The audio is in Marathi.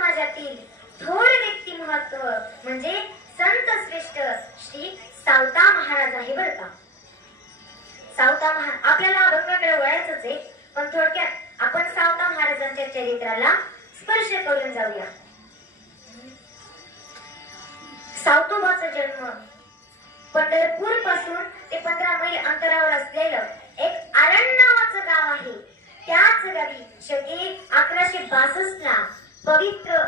समाजातील थोर व्यक्तिमत्व म्हणजे संत श्रेष्ठ श्री सावता महाराज आहे बरं का. सावता महाराज आपल्याला अभंगाकडे वळायचंच आहे, पण थोडक्यात आपण सावता महाराजांच्या चरित्राला स्पर्श करून जाऊया. सावतोबाचा जन्म पंढरपूर पासून ते 15 मैल अंतरावर असलेलं एक आरण नावाचं गाव आहे. त्याच गावी शके 1162 ला पवित्र